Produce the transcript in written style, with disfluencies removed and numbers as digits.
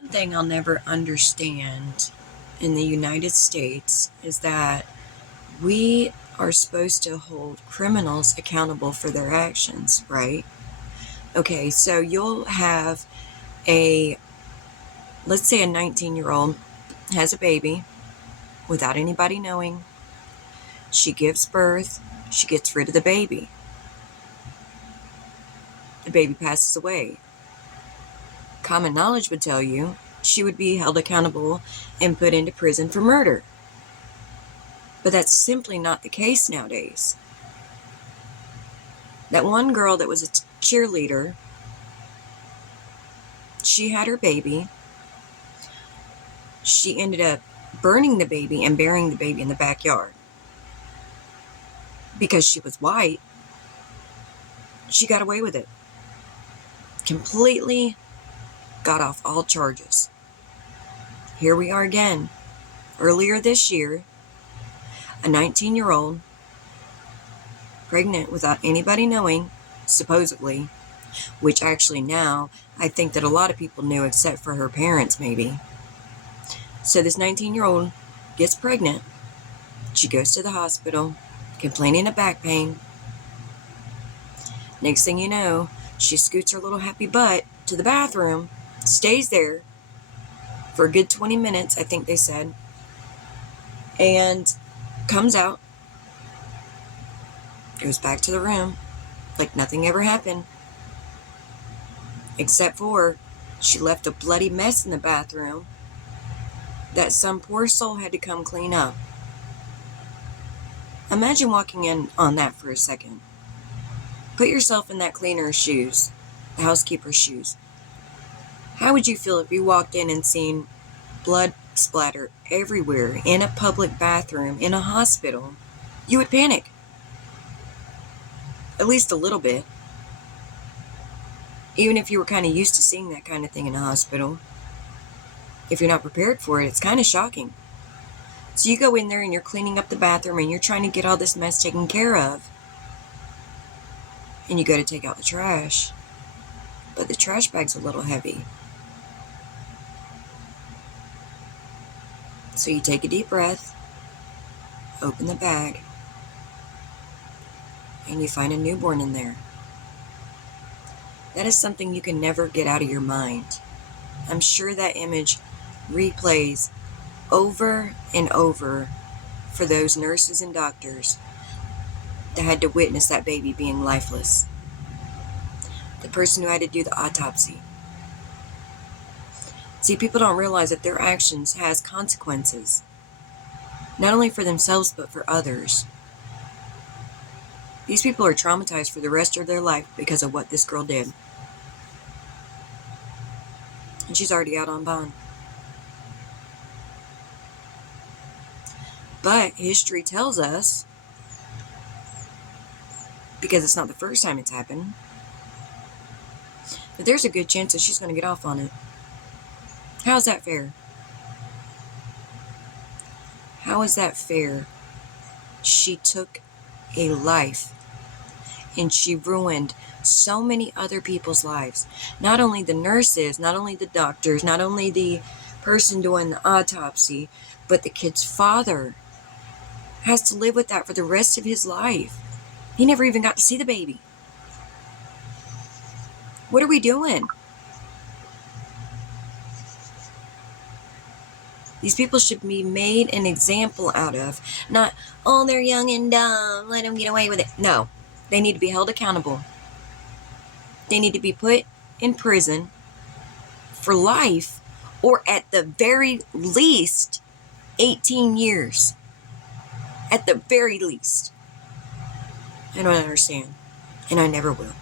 One thing I'll never understand in the United States is that we are supposed to hold criminals accountable for their actions, right? Okay, so you'll have let's say a 19-year-old has a baby without anybody knowing. She gives birth, she gets rid of the baby. The baby passes away. Common knowledge would tell you she would be held accountable and put into prison for murder. But that's simply not the case nowadays. That one girl that was a cheerleader, she had her baby. She ended up burning the baby and burying the baby in the backyard. Because she was white, she got away with it. Completely got off all charges. Here we are again. Earlier this year, a 19-year-old, pregnant without anybody knowing, supposedly, which actually now I think that a lot of people knew except for her parents maybe. So this 19-year-old gets pregnant. She goes to the hospital, complaining of back pain. Next thing you know, she scoots her little happy butt to the bathroom, stays there for a good 20 minutes, I think they said, and comes out, goes back to the room like nothing ever happened. Except for she left a bloody mess in the bathroom that some poor soul had to come clean up. Imagine walking in on that for a second. Put yourself in that cleaner's shoes, the housekeeper's shoes. How would you feel if you walked in and seen blood splatter everywhere in a public bathroom in a hospital? You would panic. At least a little bit. Even if you were kind of used to seeing that kind of thing in a hospital. If you're not prepared for it, it's kind of shocking. So you go in there and you're cleaning up the bathroom and you're trying to get all this mess taken care of. And you go to take out the trash. But the trash bag's a little heavy. So you take a deep breath, open the bag, and you find a newborn in there. That is something you can never get out of your mind. I'm sure that image replays over and over for those nurses and doctors that had to witness that baby being lifeless. The person who had to do the autopsy. See, people don't realize that their actions has consequences. Not only for themselves, but for others. These people are traumatized for the rest of their life because of what this girl did. And she's already out on bond. But history tells us, because it's not the first time it's happened, that there's a good chance that she's going to get off on it. How's that fair? How is that fair? She took a life and she ruined so many other people's lives. Not only the nurses, not only the doctors, not only the person doing the autopsy, but the kid's father has to live with that for the rest of his life. He never even got to see the baby. What are we doing? These people should be made an example out of. Not, oh, they're young and dumb, let them get away with it. No, they need to be held accountable. They need to be put in prison for life, or at the very least, 18 years. At the very least. I don't understand, and I never will.